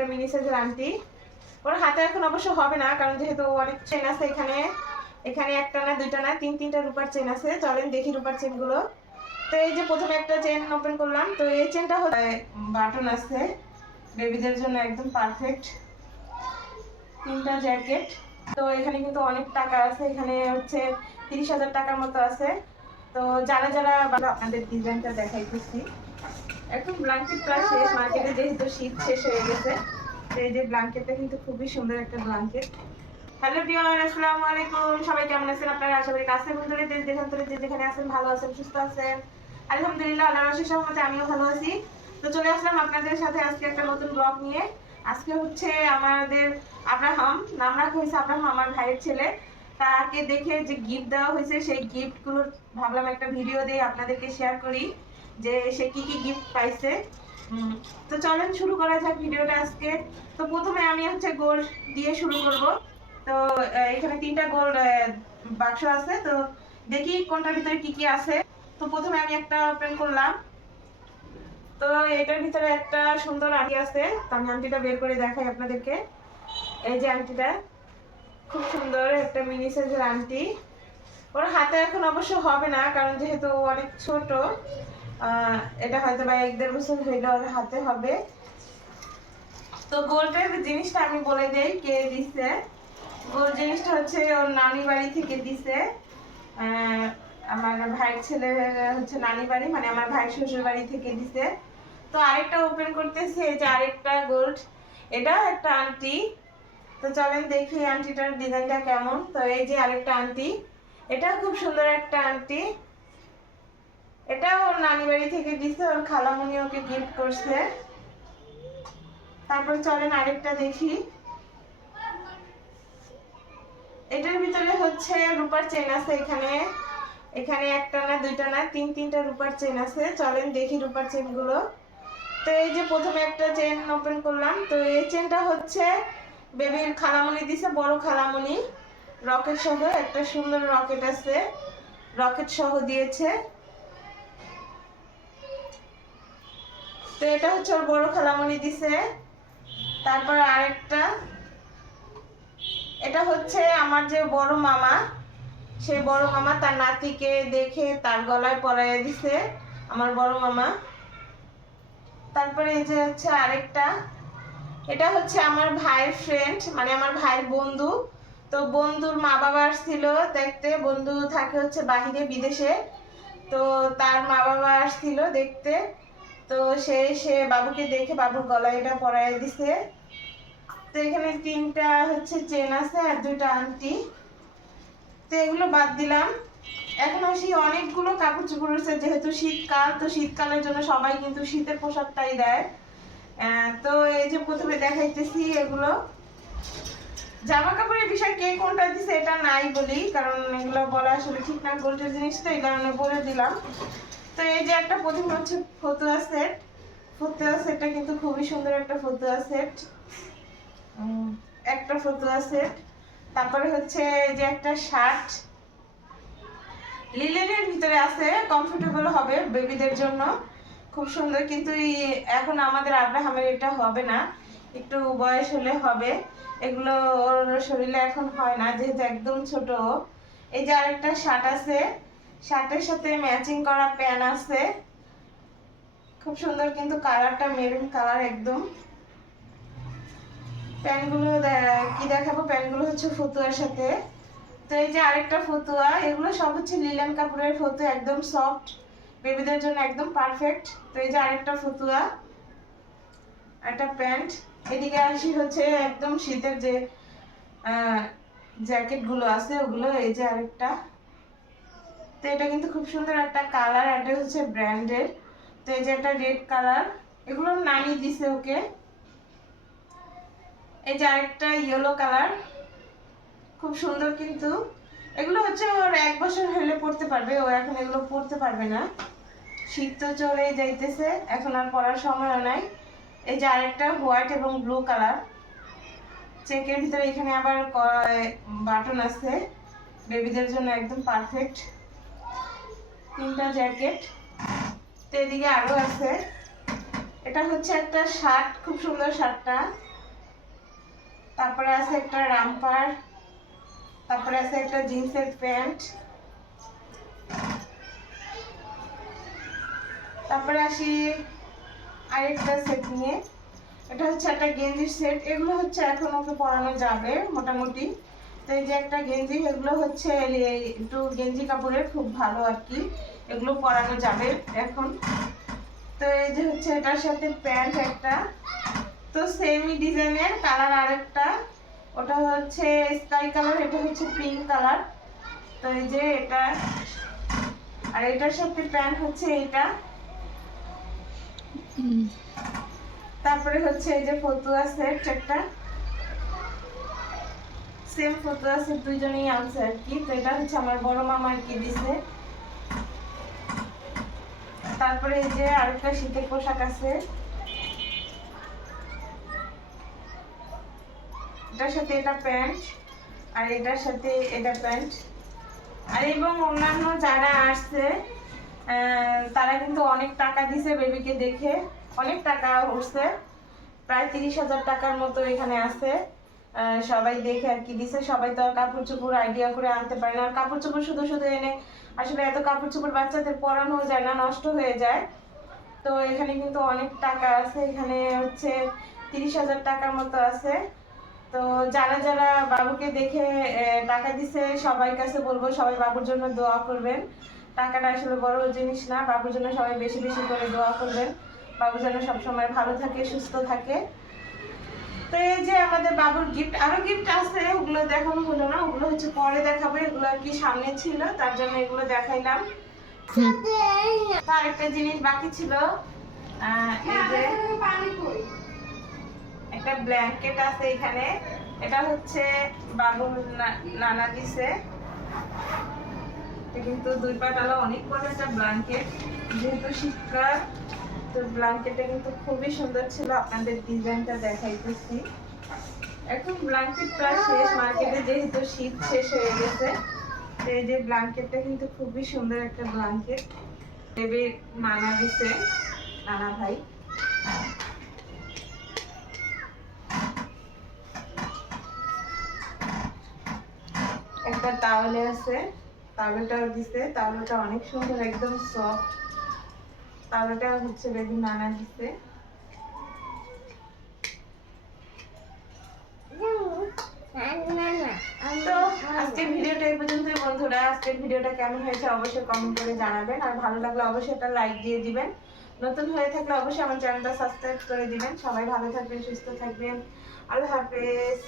একটা মিনি সাইজের আন্টি। ওর হাতে এখন অবশ্য হবে না, কারণ যেহেতু অনেক চেন আছে এখানে। এখানে একটা না দুইটা না তিনটা রূপার চেন আছে। চলেন দেখি রূপার চেনগুলো। তো এই যে প্রথমে একটা চেন ওপেন করলাম। তো এই চেনটা বাটন আছে, বেবিদের জন্য একদম পারফেক্ট। তিনটা জ্যাকেট। তো এখানে কিন্তু অনেক টাকা আছে, এখানে হচ্ছে 30,000 টাকার মতো আছে। তো যারা যারা আপনাদের ডিজাইনটা দেখাইতেছি। এখন ব্ল্যাঙ্কেট প্রায় শেষ, মার্কেটে যেহেতু শীত শেষ হয়ে গেছে। তো এই যে ব্ল্যাঙ্কেটটা কিন্তু খুবই সুন্দর একটা ব্ল্যাঙ্কেট। হ্যালো ডিয়ার, আসসালামু আলাইকুম। সবাই কেমন আছেন আপনারা? আশা করি কাছে বন্ধুদের দেশ দেশান্তরে যে যেখানে আছেন ভালো আছেন, সুস্থ আছেন। আলহামদুলিল্লাহ, আল্লাহর অশেষ রহমতে আমিও ভালো আছি। তো চলে আসলাম আপনাদের সাথে আজকে একটা নতুন ব্লগ নিয়ে। আজকে হচ্ছে আমাদের আব্রাহাম, নাম রাখা হয়েছে আব্রাহাম, আমার ভাইয়ের ছেলে। তাকে দেখে যে গিফট দেওয়া হয়েছে, সেই গিফটগুলোর ভাবলাম একটা ভিডিও দিয়ে আপনাদেরকে শেয়ার করি যে সে কি কি গিফট পাইছে। তো চলেন শুরু করা যাক ভিডিওটা আজকে। তো প্রথমে আমি হচ্ছে গোল্ড দিয়ে শুরু করব। তো এখানে তিনটা গোল্ড বাক্স আছে। তো দেখি কোনটার ভিতরে কি কি আছে। তো প্রথমে আমি একটা ওপেন করলাম। তো এটার ভিতরে একটা সুন্দর আংটি আছে। তো আমি আংটিটা বের করে দেখাই আপনাদেরকে। এই যে আংটিটা খুব সুন্দর একটা মিনি সাইজের আংটি। ওর হাতে এখন অবশ্য হবে না, কারণ যেহেতু অনেক ছোট। এটা হয়তো বা 1-1.5 বছর হইলে ওর হাতে হবে। তো গোল্ডের জিনিসটা আমি বলে দেই কে দিছে। গোল্ড জিনিসটা হচ্ছে ওর নানি বাড়ি থেকে দিছে। আমার ভাইয়ের ছেলে হচ্ছে নানি বাড়ি, মানে আমার ভাইয়ের শ্বশুর বাড়ি থেকে দিছে। তো আরেকটা ওপেন করতেছি, এই যে আরেকটা গোল্ড, এটা একটা আংটি। তো চলেন দেখি আংটিটার ডিজাইনটা কেমন। তো এই যে আরেকটা আংটি, এটা খুব সুন্দর একটা আংটি। এটা ওর নানি বাড়ি থেকে দিছে, ওর খালামণি ওকে গিফট করছে। তারপর চলেন আরেকটা দেখি। এটার ভিতরে হচ্ছে রূপার চেন আছে। এখানে এখানে একটা না দুইটা না তিনটা রূপার চেন আছে। চলেন দেখি রূপার চেনগুলো। তো এই যে প্রথমে একটা চেন ওপেন করলাম। তো এই চেনটা হচ্ছে বেবির খালামণি দিছে, বড় খালামণি। রকেট সহ একটা সুন্দর রকেট আছে, রকেট সহ দিয়েছে। তো এটা হচ্ছে ওর বড় খালামণি দিছে। তারপর আরেকটা, এটা হচ্ছে আমার যে বড় মামা, সেই বড় মামা তার নাতিকে দেখে তার গলায় পরাইয়া দিছে, আমার বড় মামা। তারপরে এই যে হচ্ছে আরেকটা, এটা হচ্ছে আমার ভাইয়ের ফ্রেন্ড, মানে আমার ভাইয়ের বন্ধু। তো বন্ধুর মা বাবা আসছিল দেখতে, বন্ধু থাকে হচ্ছে বাহিরে বিদেশে। তো তার মা বাবা আসছিল দেখতে। তো সে বাবুকে দেখে বাবুর গলায় এটা পরাইয়া দিছে। তো এখানে তিনটা হচ্ছে চেন আছে আর দুইটা আংটি। তো এগুলো বাদ দিলাম। এখন আসি অনেকগুলো কাপড় চোপড় আছে, যেহেতু শীতকাল। তো শীতকালের জন্য সবাই কিন্তু শীতের পোশাকটাই দেয়। তো এই যে প্রথমে দেখাইতেছি এগুলো জামা কাপড়ের বিষয়, কে কোনটা দিছে এটা নাই বলি, কারণ এগুলো বলা আসলে ঠিক না। গোল্ডের জিনিস তো এই কারণে বলে দিলাম। তো এই যে একটা প্রথমে হচ্ছে ফতুয়া সেট। ফতুয়া সেটটা কিন্তু খুবই সুন্দর একটা ফতুয়া সেট। একটা ফতুয়া সেট। তারপরে হচ্ছে যে একটা শার্ট, লিলেনের ভিতরে আছে, কমফোর্টেবল হবে বেবিদের জন্য, খুব সুন্দর। কিন্তু এখন আমাদের আব্রাহামের এটা হবে না, একটু বয়স হলে হবে। এগুলো ওর শরীরে এখন হয় না, যেহেতু একদম ছোট। এই যে আরেকটা শার্ট আছে, শার্টের সাথে ম্যাচিং করা প্যান্ট আছে, খুব সুন্দর। কিন্তু কালারটা মেরুন কালার একদম। প্যান্টগুলো কি দেখাবো, প্যান্টগুলো হচ্ছে ফতুয়ার সাথে। তো এই যে আরেকটা ফতুয়া, এগুলো সব হচ্ছে লিলেন কাপড়ের ফতুয়া, একদম সফট, বেবিদের জন্য একদম পারফেক্ট। তো এই যে আরেকটা ফতুয়া, একটা প্যান্ট। এদিকে আসি হচ্ছে একদম শীতের যে জ্যাকেট গুলো আছে ওগুলো। এই যে আরেকটা, তো এটা কিন্তু খুব সুন্দর একটা কালার, এটা হচ্ছে ব্র্যান্ডের। তো এই যে একটা রেড কালার, এগুলো নানি দিছে ওকে। এই যে আরেকটা ইয়েলো কালার, খুব সুন্দর। কিন্তু এগুলো হচ্ছে ওর 1 বছর হলে পড়তে পারবে, ও এখন এগুলো পড়তে পারবে না। শীত তো চলেই যাইতেছে, এখন আর পড়ার সময়ও নাই। এই যে আরেকটা হোয়াইট এবং ব্লু কালার, চেকের ভিতরে এখানে আবার বাটন আছে, বেবিদের জন্য একদম পারফেক্ট। তিনটা জ্যাকেট। তো এদিকে আরো আছে, এটা হচ্ছে একটা শার্ট, খুব সুন্দর শার্টটা। তারপরে আছে একটা রামপার, তারপরে আছে একটা জিন্সের প্যান্ট, তারপরে আসি আরেকটা সেট নিয়ে। এটা হচ্ছে একটা গেঞ্জির সেট। এগুলো হচ্ছে এখন ওকে পরানো যাবে মোটামুটি। তো এই যে একটা গেঞ্জি, এগুলো হচ্ছে একটু গেঞ্জি কাপড়ের, খুব ভালো আর কি, এগুলো পরানো যাবে এখন। তো এই যে হচ্ছে এটার সাথে প্যান্ট একটা, তো সেমি ডিজাইনের কালার আরেকটা, ওটা হচ্ছে স্কাই কালার, এটা হচ্ছে পিঙ্ক কালার। তো এই যে এটা, আর এটার সাথে প্যান্ট হচ্ছে এটা। তারপরে হচ্ছে এই যে ফতুয়া সেট একটা, সেম ফতুয়া সেট দুইজনেই আনছে আর কি। তো এটা হচ্ছে আমার বড় মামা আর কি দিছে। তারপরে এই যে আরেকটা শীতের পোশাক আছে, এটার সাথে এটা প্যান্ট, আর এটার সাথে এটা প্যান্ট। আর এবং অন্যান্য যারা আসছে তারা কিন্তু অনেক টাকা দিছে বেবিকে দেখে, অনেক টাকা উঠছে, প্রায় 30,000 টাকার মতো এখানে আছে। সবাই দেখে আর কি দিছে। সবাই তো আর কাপড় চোপড় আইডিয়া করে আনতে পারে না, আর কাপড় চোপড় শুধু শুধু এনে আসলে এত কাপড় চোপড় বাচ্চাদের পরানো যায় না, নষ্ট হয়ে যায়। তো এখানে কিন্তু অনেক টাকা আছে, এখানে হচ্ছে 30,000 টাকার মতো আছে। তো যারা যারা বাবুকে দেখে টাকা দিছে সবাই কাছে বলবো সবাই বাবুর জন্য দোয়া করবেন। টাকাটা আসলে বড় জিনিস না, বাবুর জন্য সবাই বেশি বেশি করে দোয়া করবেন, বাবু যেন সবসময় ভালো থাকে, সুস্থ থাকে। তো এই যে আমাদের বাবুর গিফট, আরো গিফট আছে, ওগুলো দেখানো হলো না, ওগুলো হচ্ছে পরে দেখাবো, এগুলো আর কি সামনে ছিল তার জন্য এগুলো দেখাইলাম। তার একটা জিনিস বাকি ছিল, এই যে একটা ব্ল্যাঙ্কেট আছে এখানে, এটা হচ্ছে বাবুর নানা দিছে। এটা কিন্তু 2 পাটালা অনেক বড় একটা ব্ল্যাঙ্কেট, যেহেতু শীতকাল, তো ব্ল্যাঙ্কেটটা কিন্তু খুবই সুন্দর ছিল। আপনাদের ডিজাইনটা দেখাইতেছি। এখন ব্ল্যাঙ্কেট প্রায় শেষ মার্কেটে, যেহেতু শীত শেষ হয়ে গেছে। তো এই যে ব্ল্যাঙ্কেটটা কিন্তু খুবই সুন্দর একটা ব্ল্যাঙ্কেট, বেবি নানা দিছে, নানা ভাই। একটা টাওয়ালে আছে, টাওয়ালটাও দিছে, টাওয়ালটা অনেক সুন্দর, একদম সফট। টাওয়ালটা হচ্ছে বেবি নানা দিছে। তো আজকের ভিডিওটা এই পর্যন্তই বন্ধুরা। আজকের ভিডিওটা কেমন হয়েছে অবশ্যই কমেন্ট করে জানাবেন, আর ভালো লাগলে অবশ্যই একটা লাইক দিয়ে দিবেন। নতুন হয়ে থাকলে অবশ্যই আমার চ্যানেলটা সাবস্ক্রাইব করে দিবেন। সবাই ভালো থাকবেন, সুস্থ থাকবেন। আল্লাহ হাফেজ।